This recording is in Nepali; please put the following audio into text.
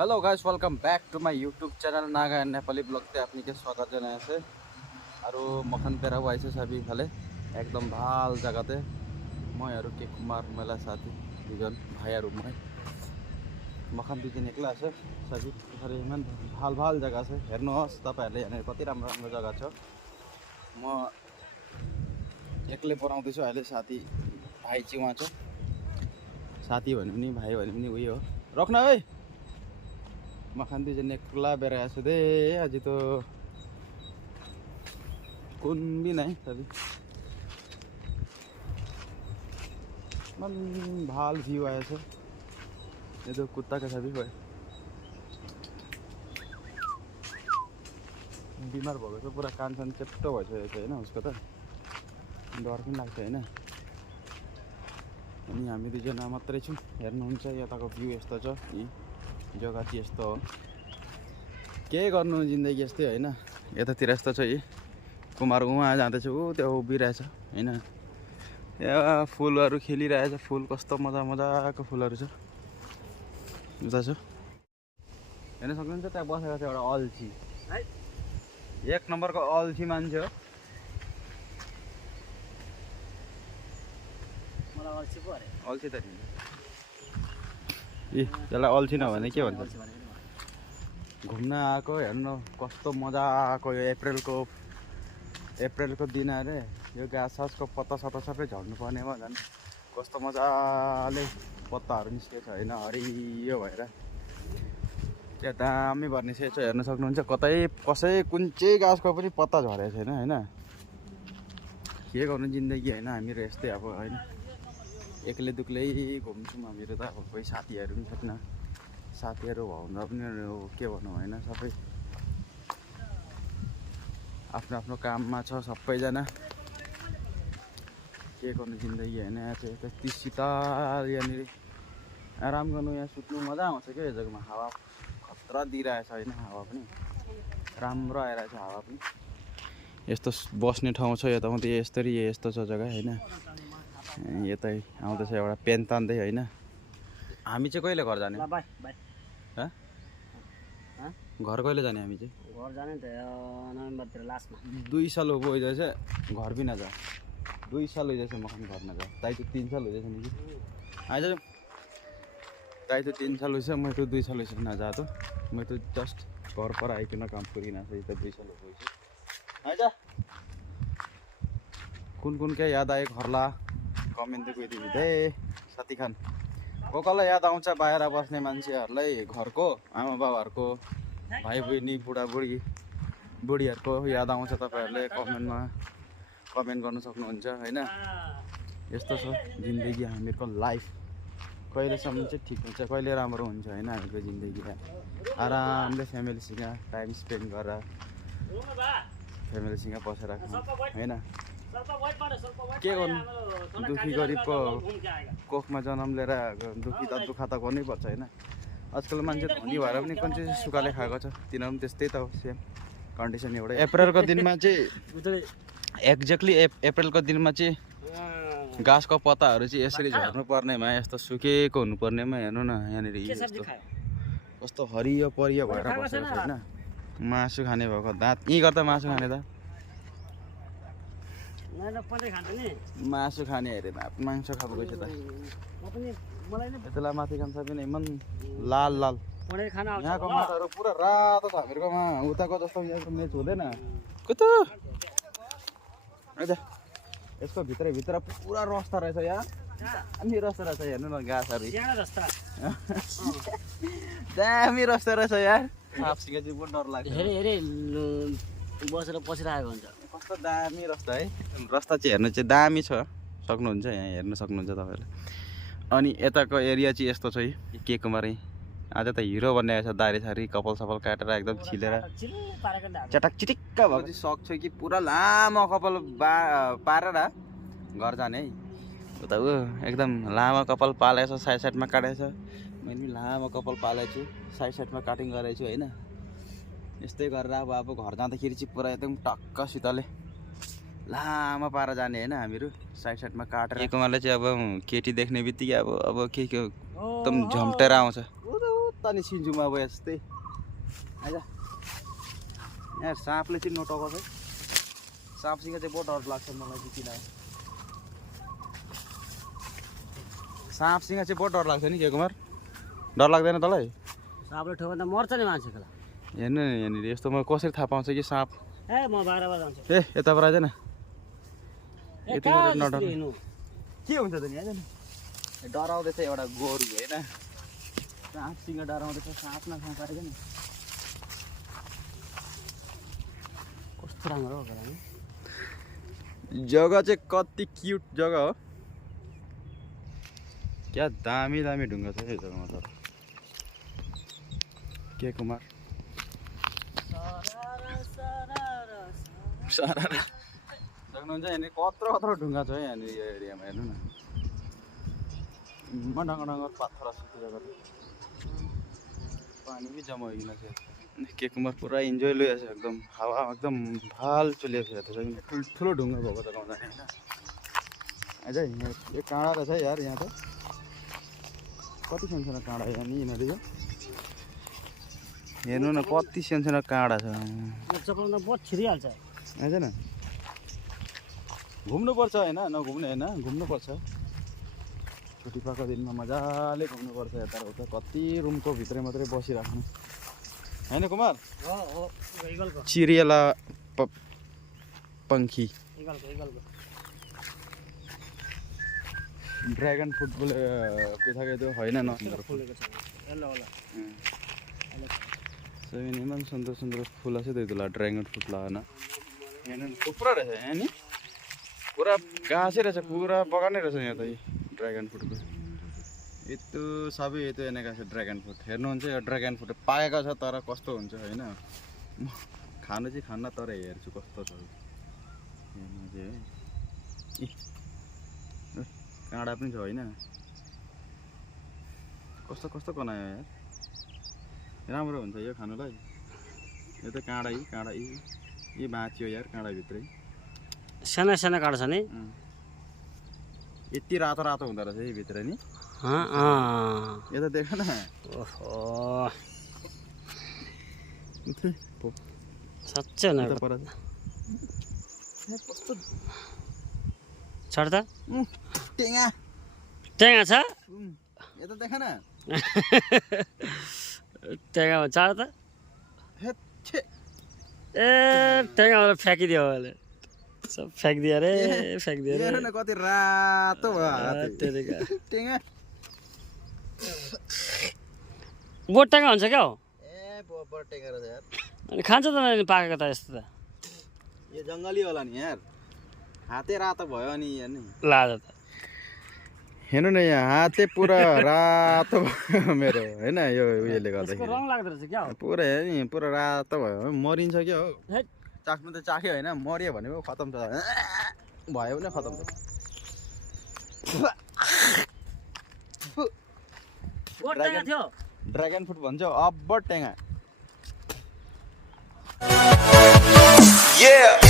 Hello guys, welcome back to my YouTube channel Naga Nepali ब्लॉगते आपनी के स्वागत जनाइছে আৰু মখান পেৰা আইছে সবি ফালে একদম ভাল জায়গাতে মই আৰু কে কুমার মেলা সাথী দুজন ভাই আৰু মই মখান দুজন একলা আছে সবি ফালে ইমান ভাল ভাল জায়গা আছে हेर्नुहोस् तपाईहरुले यहाँ कति राम्रो राम्रो जग्गा छ म एक्लै पराउँदै छु अहिले साथी भाइ चाहिँ वहाँ छ साथी भन्नु नि भाइ भन्नु नि उही हो रख्न है मखान दुईजना एक्ला बेराएको दे आज तो कुन भी नहीं तभी मन भाल व्यू आया छ ये तो कुत्ता का सभी हो बिमार भएको छ पुरा कान सान चेप्टो भइसकेको छ हैन उसको त डर पनि लाग्छ हैन अनि हामी दुईजना मात्रै छौं हेर्नुहुन्छ यताको भ्यू यस्तो छ यी जग्गा चाहिँ यस्तो हो के गर्नु जिन्दगी यस्तै हैन यतातिर यस्तो छ यी कुमार उहाँ जाँदैछ ऊ त्यो उभिरहेछ हैन यहाँ फुलहरु खेलिरहेछ फुल कस्तो मजा मजाको फुलहरु छ उता छ हेर्न सक्नुहुन्छ त्यहाँ बसेको छ एउटा अल्छी है एक नम्बरको अल्छी मान्छे हो मलाई अल्छी पो अरे अल्छी त नि ए त्यसलाई अल्छी नभने के भन्छ घुम्न आएको हेर्नु कस्तो मजाको यो अप्रिलको दिन अरे यो घाँसको पत्ता सत्ता सबै झर्नु पर्नेमा झन् कस्तो मजाले पत्ताहरू निस्केको छ हैन हरियो भएर त्यहाँ दामी भर्ने छ हेर्न सक्नुहुन्छ कतै कसै कुन चाहिँ घाँसको पनि पत्ता झरेको छैन हैन के गर्नु जिन्दगी हैन हामीहरू यस्तै अब हैन एक्लै दुक्लै घुम्छौँ हामीहरू त अब कोही साथीहरू पनि छैन साथीहरू हुँदा पनि के भन्नु हैन सबै आफ्नो आफ्नो काममा छ सबैजना के गर्नु जिन्दगी हैन यहाँ चाहिँ यति शीतल यहाँनिर आराम गर्नु यहाँ सुत्नु मजा आउँछ क्या यो जग्गामा हावा खतरा दिइरहेछ हैन हावा पनि राम्रो आइरहेछ हावा पनि यस्तो बस्ने ठाउँ छ यता मात्रै यस्तरी यस्तो छ जग्गा हैन यतै आउँदैछ एउटा पेन तान्दै हैन हामी चाहिँ कहिले घर जाने घर कहिले जाने हामी चाहिँ घर जाने त नोभेम्बरतिर लास्टमा 2 साल हो गइरहेछ घर भी ना जा 2 साल हो जाएछ मखान घर ना जा ताई तो 3 साल हो जाएछ नि आइज ताई तो 3 साल होइछ मैं तो 2 साल होइछ ना जा तो मैं तो जस्ट घर पर आइकन काम करिना सही त 2 साल हो गइछ आइज कुन के याद आए घरला कमेन्ट दिएको दिदी दे साथी खान कोकला याद आउँछ बाहिर बस्ने मान्छेहरुलाई घरको आमा बाबाहरुको भाइ बहिनी बुढीहरुको याद आउँछ तपाईहरुले कमेन्टमा कमेन्ट गर्न सक्नुहुन्छ हैन यस्तो छ जिन्दगी हामीहरुको लाइफ कहिलेसम्म चाहिँ ठिक हुन्छ कहिले राम्रो हुन्छ हैन हामीको जिन्दगीमा आरामले फ्यामिलीसँग टाइम स्पेन्ड गरेर फ्यामिलीसँग बसेर हैन के गर्नु दुखी गरिबको कोखमा जन्म लिएर दुखी त दुःख त गर्नै पर्छ हैन आजकल मान्छे धनी भएर पनि कुन चाहिँ सुकाले खाएको छ तिनीहरु पनि त्यस्तै त हो सेम कन्डिसन एउटा अप्रिलको दिनमा चाहिँ एक्ज्याक्टली अप्रिलको दिनमा चाहिँ घाँसको पत्ताहरू चाहिँ यसरी झर्नु पर्नेमा यस्तो सुकेको हुनु पर्नेमा हेर्नु न यहाँनिर यस्तो कस्तो हरियो परियो भएर बसेको छ हैन मासु खाने भएको दाँत यही गर्दा मासु खाने त मासु खाने हेरे मांस खाएको गएछ त यतिलाई माथि खान सकिने मन लाल लाल यहाँको माछाहरू पुरा रातो छ हामीहरूकोमा उताको जस्तो यहाँको मेच हुँदैन कता यसको भित्र पुरा रस्ता रहेछ यहाँ दामी रस्ता रहेछ हेर्नु न घाँसहरू दामी रस्ता रहेछ यार सापसिङ चाहिँ पनि डर लाग्छ बसेर पसिरहेको हुन्छ कस्तो दामी रस्ता है रस्ता चाहिँ हेर्नु चाहिँ दामी छ सक्नुहुन्छ यहाँ हेर्न सक्नुहुन्छ तपाईहरुले अनि यताको एरिया चाहिँ यस्तो छ के कुमारै आज त हिरो बनिएको छ दारी सारी कपाल सपाल काटेर एकदम छिलेर चटक चिटिक्क भएको चाहिँ सक्छ कि पुरा लामो कपाल पारेर घर जाने है उता ऊ एकदम लामो कपाल पालेको छ साइड साइडमा काटेको छ मैले लामो कपाल पालेको छु साइड साइडमा काटिङ गरेको छु हैन यस्तै गरेर अब घर जाँदाखेरि चाहिँ पुरा एकदम टक्कसितले लामो पारा जाने हैन हामीहरु साइड साइडमा काटेर एकमाले चाहिँ अब केटी देख्ने बित्तिकै अब के एकदम झम्टेर आउँछ कता निस्किन्छु म अब यस्तै आइज यहाँ साँपले चाहिँ नटकाउँछ है साँपसँग चाहिँ बहुत डर लाग्छ मलाई चाहिँ किन साँपसँग चाहिँ बहुत डर लाग्छ नि के कुमार डर लाग्दैन तँलाई साँपले ठोक्यो भने त मर्छ नि मान्छेको लागि हेर्नु नि यहाँनिर यस्तो म कसरी थाहा पाउँछ कि साँप ए म बाहिरबाट जान्छु ए यताबाट आइज न ए यति कहाँ गरेर नडर हिँड्नु? के हुन्छ त नि आइज न डराउँदैछ एउटा गोरु होइन साँपसँग डराउँदैछ साँप न साँप आइज नि कस्तो राम्रो हो होला नि जग्गा चाहिँ कति क्युट जग्गा हो क्या दामी दामी ढुङ्गा छ यो जग्गामा त के कुमार सक्नुहुन्छ यहाँनिर कत्रो कत्रो ढुङ्गा छ है यहाँनिर यो एरियामा हेर्नु न डङ्गर पाथर छ त्यो जग्गा पानी पनि जम्मा होइन के कुमार पुरा इन्जोय लिएछ एकदम हावा एकदम भाल चलिएको छ ठुलो ढुङ्गा भएको त गाउँदा होइन आइज यहाँ यो काँडा रहेछ है यार यहाँ त कति सानो काँडा यहाँ नि यिनीहरू यो हेर्नु न कति सानो काँडा छ चप्पल त बहुत छिरिहाल्छ आइज न घुम्नुपर्छ होइन नघुम्ने होइन घुम्नुपर्छ छुट्टी पाएको दिनमा मजाले घुम्नुपर्छ यताउता कति रुमको भित्रै मात्रै बसिराख्नु होइन कुमार हो हो इगलको चिरियाला पङ्खी इगलको ड्रागन फ्रुट बोले के त्यो होइन न फुलेको छ यल्लो होला इमान सुन्दर सुन्दर फुल আছে তো এগুলা ড্রাগন ফ্রুট লাগানো हेर्नु पुरा रहेछ यहाँ नि पुरा गाछै रहेछ पुरा बगानै रहेछ यहाँ त ड्रागन फ्रुटको यस्तो सबै यतो एनेका छ ड्रागन फ्रुट हेर्नुहुन्छ यो ड्रागन फ्रुट पाएको छ तर कस्तो हुन्छ होइन खानु चाहिँ खान्न तर हेर्छु कस्तो छ हेर्नु चाहिँ है काँडा पनि छ होइन कस्तो कस्तो बनायो यार राम्रो हुन्छ यो खानुलाई यो त काँडा यी बाँच्यो यार काँडाभित्रै साना साना काँडा छ नि यति रातो रातो हुँदो रहेछ यी भित्र नि यो त देख न ओहो साँच्चै न कस्तो छड त टेङ्गा टेङ्गा छ यो त देख न टेङ्गा छाड त ए टेङ्गा फ्याँकिदियो अहिले सब फ्याँकिदियो अरे फ्याँकिदियो अरे हेर न कति रातो भयो टेङ्गा बोट टेङ्गा हुन्छ क्या हो ए बोट टेङ्गा रहेछ यार अनि खान्छ त नानी पाकेको त यस्तो त यो जङ्गली होला नि यार हाते रातो भयो अनि हेर्नु लाज त हेर्नु न यहाँ हाते पुरा रातो भयो मेरो होइन यो उयोले गर्दाखेरि रङ लाग्दो रहेछ क्या हो पुरा हेर नि पुरा रातो भयो मरिन्छ क्या हो हेट चाख्नु त चाख्यो होइन मऱ्यो भने पो खतम छ भयो भने खतम छ बोट टेङ्गा थियो ड्रागन फ्रुट भन्छ अब टेङ्गा Yeah.